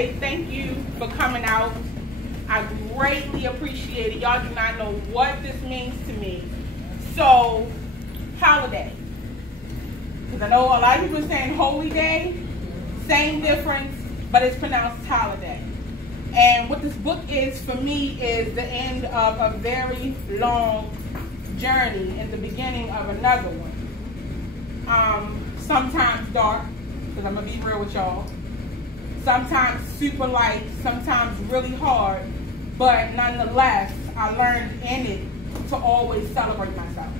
say thank you for coming out. I greatly appreciate it. Y'all do not know what this means to me. So, holiday. Because I know a lot of people are saying holy day, same difference, but it's pronounced holiday. And what this book is for me is the end of a very long journey and the beginning of another one. Sometimes dark, because I'm going to be real with y'all. Sometimes super light, sometimes really hard, but nonetheless, I learned in it to always celebrate myself.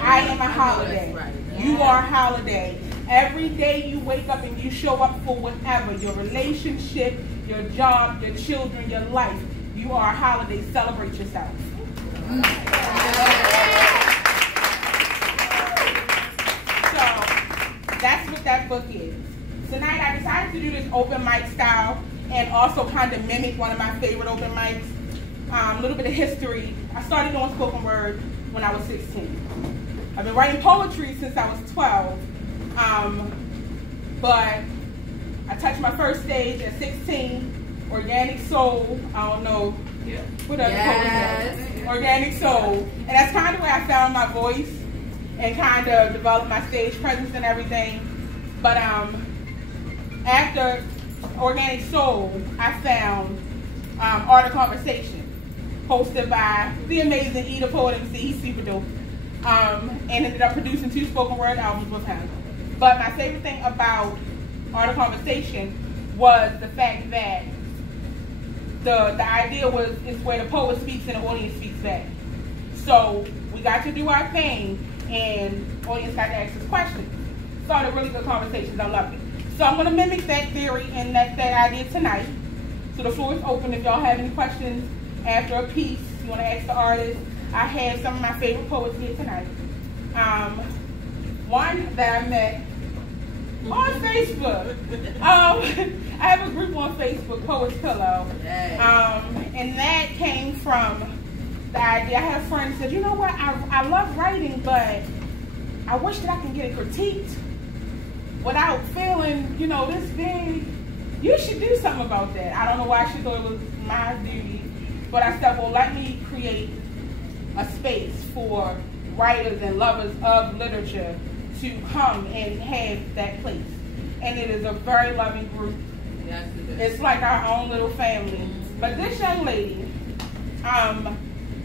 I am a holiday. You are a holiday. Every day you wake up and you show up for whatever, your relationship, your job, your children, your life, you are a holiday. Celebrate yourself. So that's what that book is. Tonight I decided to do this open mic style and also kind of mimic one of my favorite open mics. A little bit of history. I started doing spoken word when I was 16. I've been writing poetry since I was 12. But I touched my first stage at 16. Organic Soul. I don't know what other poetry. Organic Soul. And that's kind of where I found my voice and kind of developed my stage presence and everything. But after Organic Soul, I found Art of Conversation, hosted by the amazing Eda Poet MC. He's super dope. And ended up producing 2 spoken word albums with him. But my favorite thing about Art of Conversation was the fact that the idea was it's where the poet speaks and the audience speaks back. So we got to do our thing, and the audience got to ask us questions. Started really good conversations. I loved it. So I'm going to mimic that theory and that idea tonight. So the floor is open if y'all have any questions after a piece. You want to ask the artist. I have some of my favorite poets here tonight. One that I met on Facebook. I have a group on Facebook, Poets Pillow. And that came from the idea. I have friends who said, you know what, I love writing, but I wish that I can get it critiqued without feeling, you know, this big. You should do something about that. I don't know why she thought it was my duty, but I said, well, let me create a space for writers and lovers of literature to come and have that place. And it is a very loving group. Yes, it is. It's like our own little family. Mm-hmm. But this young lady,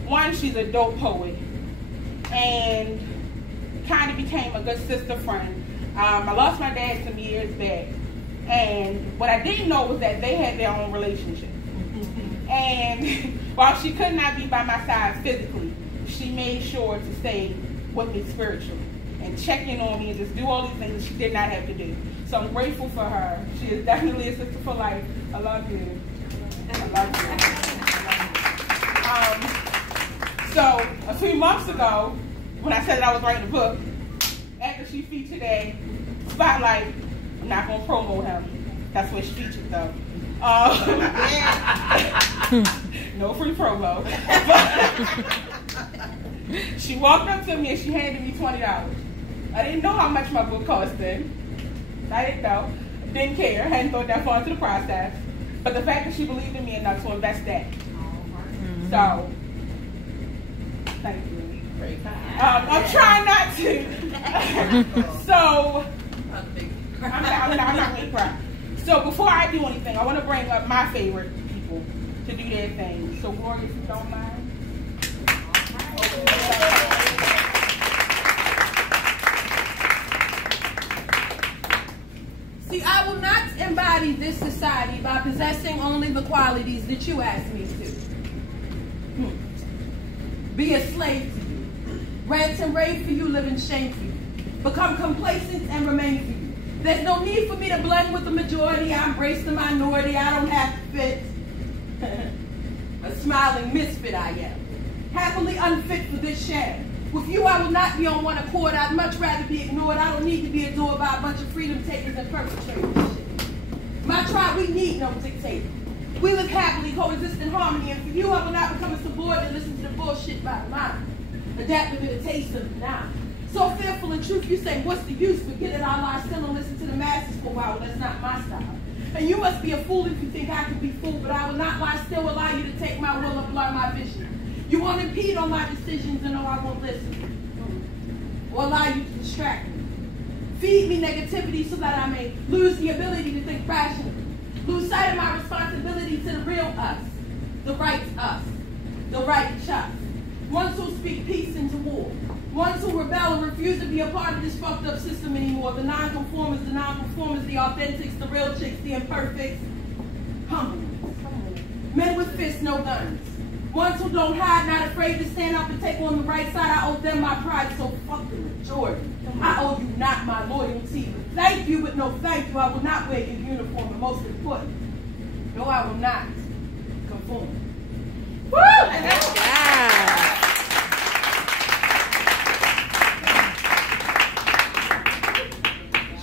one, she's a dope poet and kind of became a good sister friend. I lost my dad some years back, and what I didn't know was that they had their own relationship. And while she could not be by my side physically, she made sure to stay with me spiritually and check in on me and just do all these things that she did not have to do. So I'm grateful for her. She is definitely a sister for life. I love you. I love you. So a few months ago, when I said that I was writing a book, after she featured a Spotlight, I'm not going to promo him. That's where she featured though. No free promo. She walked up to me and she handed me $20. I didn't know how much my book cost then. I didn't know. Didn't care. Hadn't thought that far into the process. But the fact that she believed in me enough to invest that. So, thank you. I'm trying not to. So, I'm not going to cry. So before I do anything, I want to bring up my favorite people to do their thing. So Gloria, if you don't mind. See, I will not embody this society by possessing only the qualities that you asked me to. Be a slave to you. Rant and rave for you, live in shame for you. Become complacent and remain for you. There's no need for me to blend with the majority. I embrace the minority. I don't have to fit. A smiling misfit I am. Happily unfit for this sham. With you, I will not be on one accord. I'd much rather be ignored. I don't need to be adored by a bunch of freedom takers and perpetrators. My tribe, we need no dictator. We live happily, coexist in harmony. And for you, I will not become a subordinate and listen to the bullshit by the mind. Adapting to the taste of the now. So fearful in truth, you say, what's the use? Forget it, I'll lie still and listen to the masses for a while. Well, that's not my style. And you must be a fool if you think I can be fooled, but I will not lie still, allow you to take my will and blur my vision. You won't impede on my decisions, and no, I won't listen. Or allow you to distract me. Feed me negativity so that I may lose the ability to think rationally. Lose sight of my responsibility to the real us. The right us. The right us. Ones who speak peace into war. Ones who rebel and refuse to be a part of this fucked up system anymore. The non-conformers, the authentics, the real chicks, the imperfects. Humble. Men with fists, no guns. Ones who don't hide, not afraid to stand up and take on the right side. I owe them my pride, so fuck the majority. I owe you not my loyalty. Thank you, but no thank you. I will not wear your uniform, and most important, no, I will not conform. Woo! Yeah.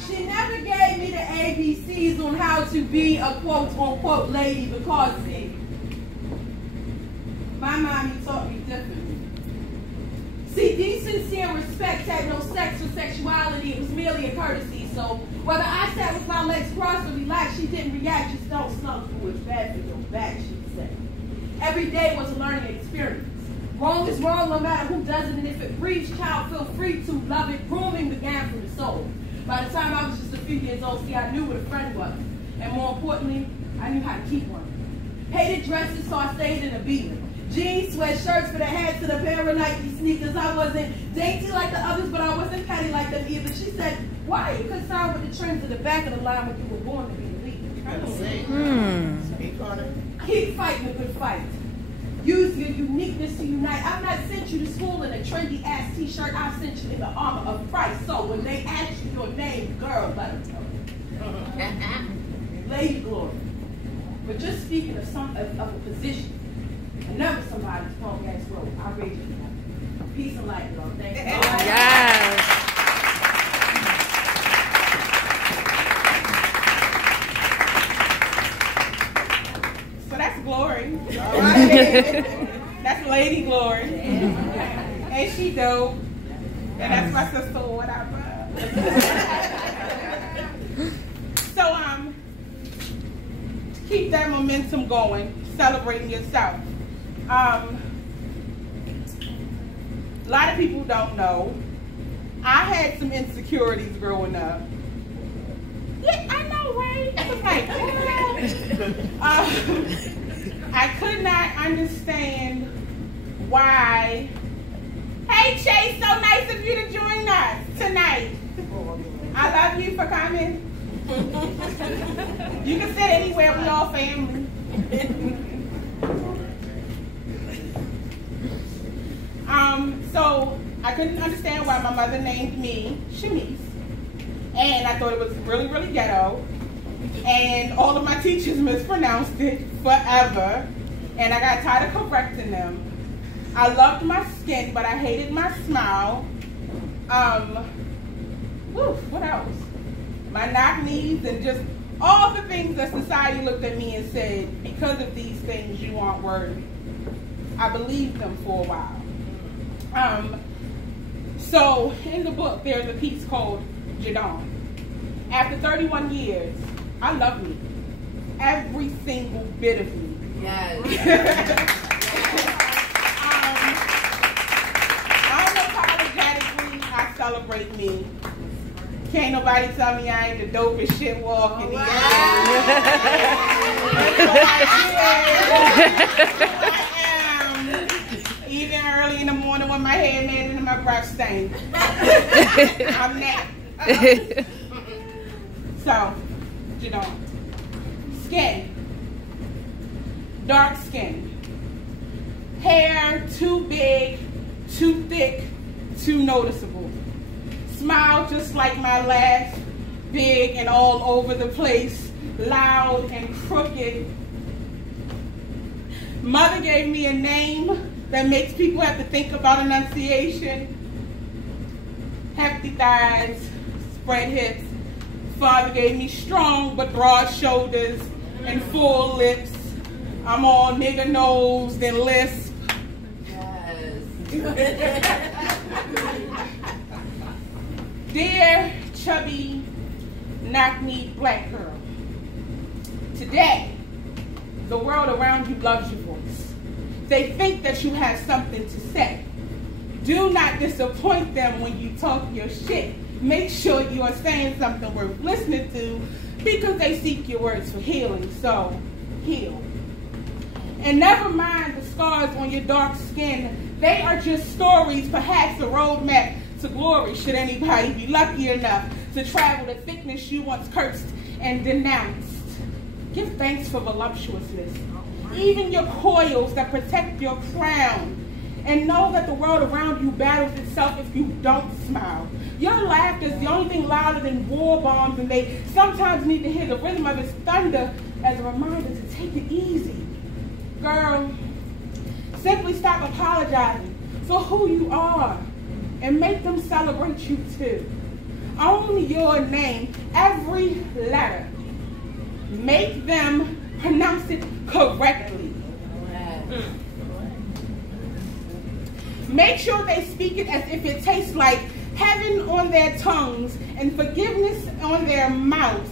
She never gave me the ABCs on how to be a quote-unquote lady because, see, my mommy taught me differently. See, decency and respect had no sex or sexuality. It was merely a courtesy. So whether I sat with my legs crossed or relaxed, she didn't react. Just don't snuggle. It's bad for your back, she'd say. Every day was a learning experience. Wrong is wrong no matter who does it. And if it breeds, child, feel free to love it. Grooming began from the soul. By the time I was just a few years old, see, I knew what a friend was. And more importantly, I knew how to keep one. Hated dresses, so I stayed in a beater. Jeans, sweatshirts, but I had to the pair of Nike sneakers. I wasn't dainty like the others, but I wasn't petty like them either. She said, why are you concerned with the trends at the back of the line when you were born to be a leader? Speak on it. Keep fighting a good fight. Use your uniqueness to unite. I've not sent you to school in a trendy ass t-shirt. I've sent you in the armor of Christ. So when they ask you your name, girl, let them know. Lady glory. But just speaking of a position, and never somebody's punk ass road. I'll read you. Peace and light, y'all. Thank you. Yes. So that's Glory. All right. That's Lady Glory. And she dope. And that's my sister or whatever. So to keep that momentum going, celebrating yourself. A lot of people don't know. I had some insecurities growing up. Yeah, I know, right? I was like, I could not understand why. Hey, Chase, so nice of you to join us tonight. I love you for coming. You can sit anywhere, we all family. So I couldn't understand why my mother named me Shamise. And I thought it was really, really ghetto. And all of my teachers mispronounced it forever. And I got tired of correcting them. I loved my skin, but I hated my smile. What else? My knock knees and just all the things that society looked at me and said, because of these things, you aren't worthy. I believed them for a while. So in the book, there's a piece called Jadon. After 31 years, I love me. Every single bit of me. Yes. Unapologetically, I celebrate me. Can't nobody tell me I ain't the dopest shit walking. Wow. Even early in the morning when my hair made and my breath stained. I'm that. So, you know, skin. Dark skin. Hair too big, too thick, too noticeable. Smile just like my laugh, big and all over the place, loud and crooked. Mother gave me a name that makes people have to think about enunciation. Hefty thighs, spread hips. Father gave me strong but broad shoulders and full lips. I'm all nigger nosed and lisp. Yes. Dear chubby knock-kneed black girl, Today, the world around you loves your voice. They think that you have something to say. Do not disappoint them when you talk your shit. Make sure you are saying something worth listening to because they seek your words for healing. So, heal. And never mind the scars on your dark skin. They are just stories, perhaps a roadmap to glory, should anybody be lucky enough to travel the thickness you once cursed and denounced. Give thanks for voluptuousness, even your coils that protect your crown. And know that the world around you battles itself if you don't smile. Your laughter is the only thing louder than war bombs, and they sometimes need to hear the rhythm of its thunder as a reminder to take it easy. Girl, simply stop apologizing for who you are and make them celebrate you too. Own your name, every letter. Make them pronounce it correctly. Make sure they speak it as if it tastes like heaven on their tongues and forgiveness on their mouths.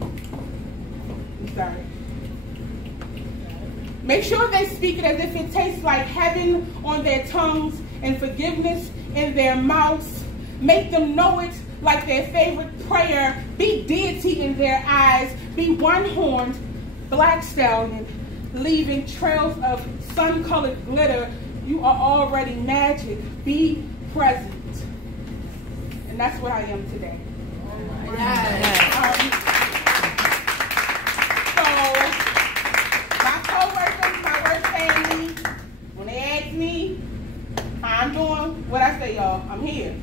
I'm sorry. Make sure they speak it as if it tastes like heaven on their tongues and forgiveness in their mouths. Make them know it like their favorite prayer. Be deity in their eyes. Be one-horned black stallion, leaving trails of sun-colored glitter. You are already magic. Be present. And that's what I am today. So, my co-workers, my work family, when they ask me how I'm doing, what I say, y'all, I'm here.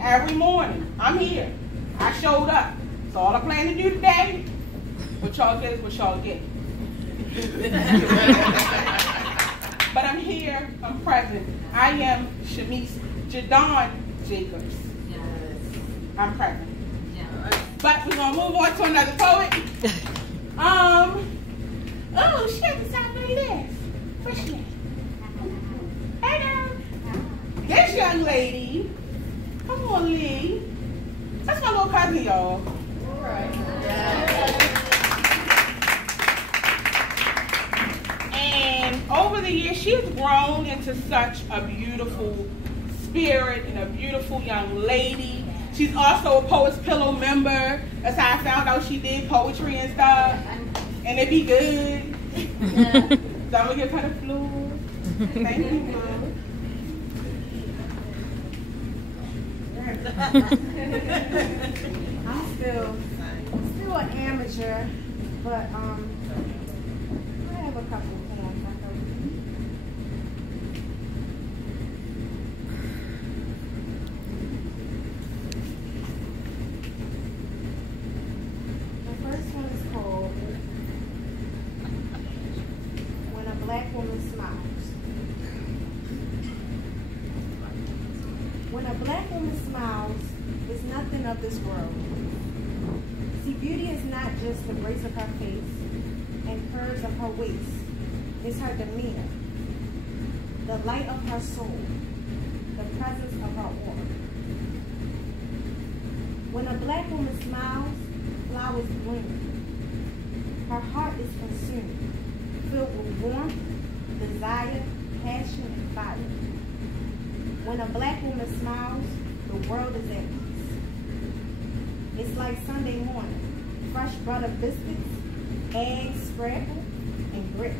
Every morning, I'm here. I showed up. So all I plan to do today, what y'all get is what y'all get. But I'm here, I'm present. I am Shamise Jadon Jacobs. Yes. I'm present. Yes. But we're gonna move on to another poet. Oh, she has to stop like this. Where's she at? Hey girl. This young lady. Come on, Lee. That's my little cousin, y'all. All right. Yeah. And over the years, she has grown into such a beautiful spirit and a beautiful young lady. She's also a Poet's Pillow member. That's how I found out she did poetry and stuff. And it be good. Yeah. So I'm going to give her the floor. Thank you, Mom. I'm still an amateur, but I have a couple of poems I can read. The first one is called When a Black Woman Smiles. When a black woman smiles, it's nothing of this world. See, beauty is not just the grace of her face and curves of her waist. It's her demeanor, the light of her soul, the presence of her aura. When a black woman smiles, flowers bloom. Her heart is consumed, filled with warmth, desire, passion, and fire. When a black woman smiles, the world is at peace. It's like Sunday morning, fresh butter biscuits, eggs, scrambled, and grits.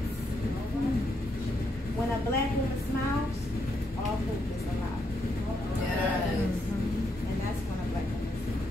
When a black woman smiles, all hope is alive. Yes. And that's when a black woman smiles.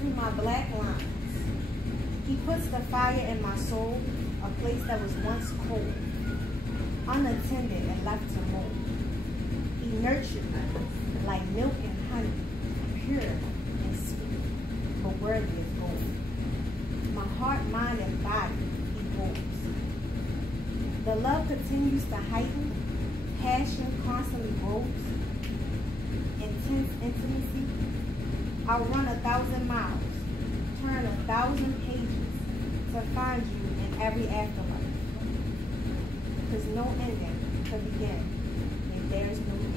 Through my black lines. He puts the fire in my soul, a place that was once cold. unattended and left to mold. He nurtured me like milk and honey, pure and sweet, but worthy as gold. My heart, mind, and body he holds. The love continues to heighten, passion constantly grows, intense intimacy. I'll run 1,000 miles, turn 1,000 pages to find you in every afterlife. Because no ending could begin if there is no